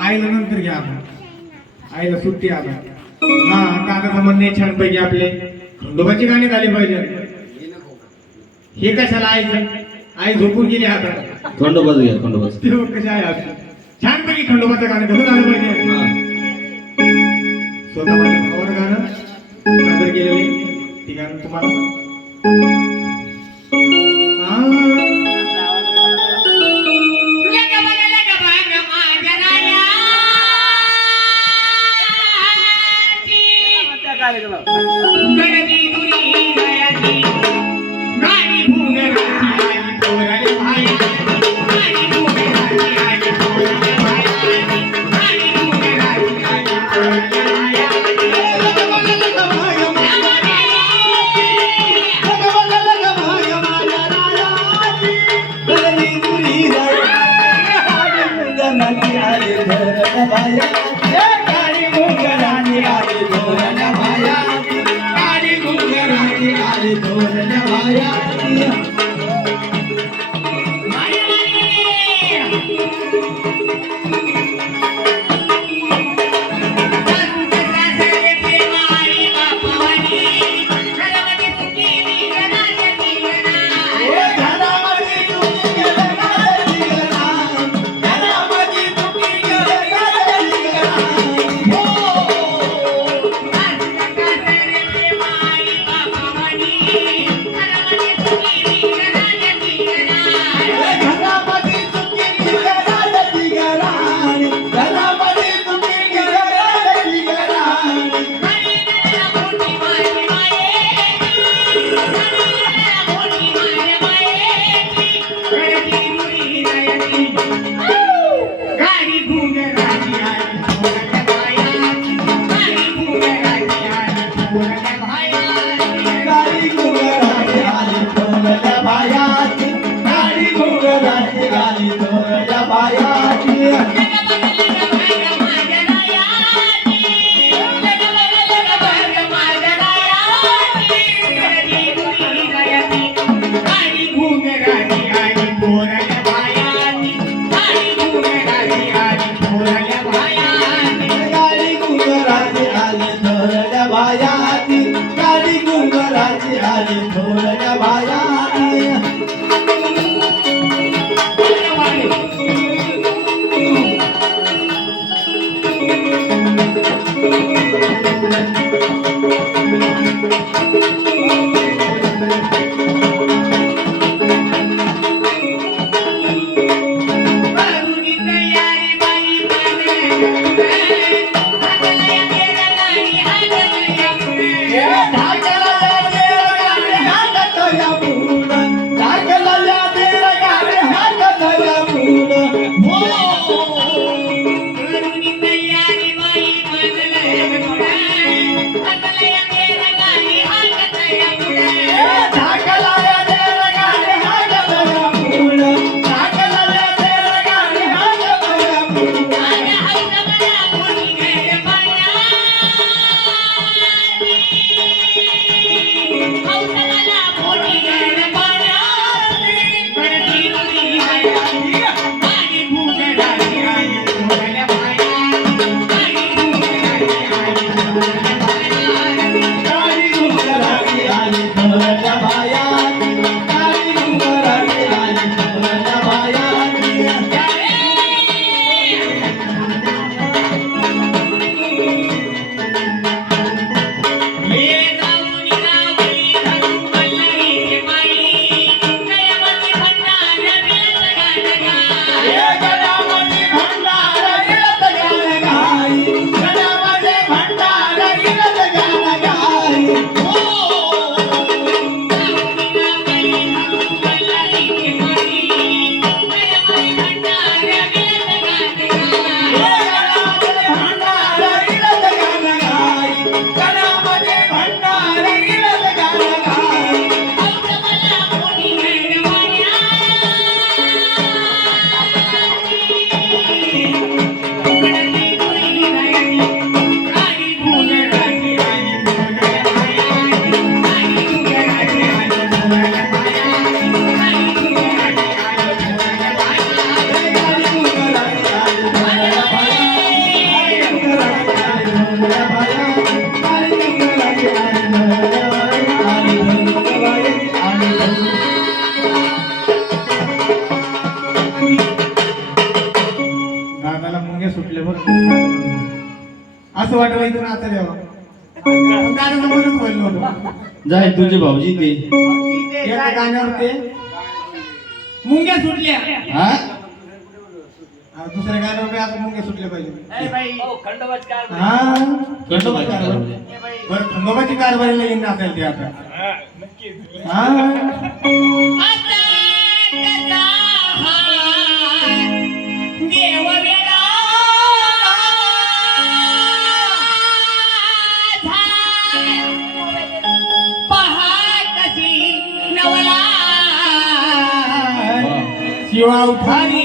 आईला नंतर घ्या आपण. आईला सुट्टी आता. हा काकाचं म्हणणे छान पैकी आपले. खंडोबाची गाणी झाली पाहिजे हे कशाला आईचं? आई झोपून गेली आता खंडोबाच घ्या खंडोबाच. ते कसे आहे छान पैकी खंडोबाचं गाणं कसं झालं पाहिजे. स्वतः गाणं सादर केलेले ते गाणं तुम्हाला thank you. Bye. And. Dhaka पंखे सुटले बघ असं वाटवायचं ना आता देवा जाय तुझे भाऊजी ते. एका गाण्यावर ते. मुंग्या सुटल्या. दुसऱ्या गाण्यावर काय आता मुंग्या सुटल्या पाहिजे. हा खंडोबाची कारभारी. बरं खंडोबाची असेल ते आता. हा कशी नवला शिवा उठारी